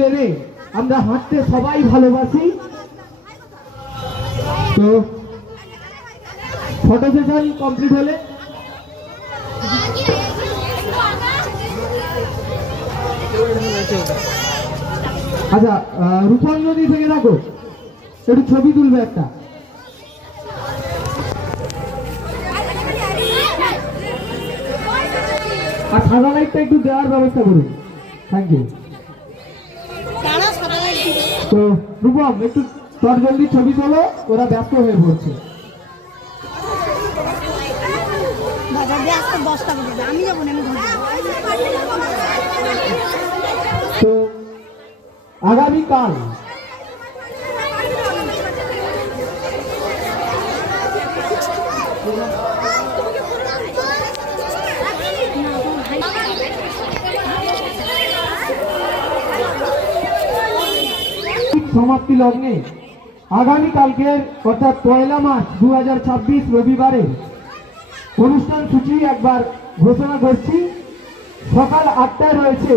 লেনে আমরা হাঁটতে সবাই ভালোবাসি। তো ফটো সেশন কমপ্লিট হলে আচ্ছা, রূপঞ্জনী থেকে রাখো, একটু ছবি তুলবে একটা। আর সাদা লাইটটা একটু দেওয়ার ব্যবস্থা করুন, থ্যাংক ইউ। তো রূপম একটু চট জলদি ছবি তোলো, ওরা ব্যস্ত হয়ে পড়ছে। তো আগামীকাল সমাপ্তি লগ্নে আগামীকালকের অর্থাৎ 1 মার্চ 2026 রবিবারে অনুষ্ঠান সূচি একবার ঘোষণা করছি। সকাল 8টায় রয়েছে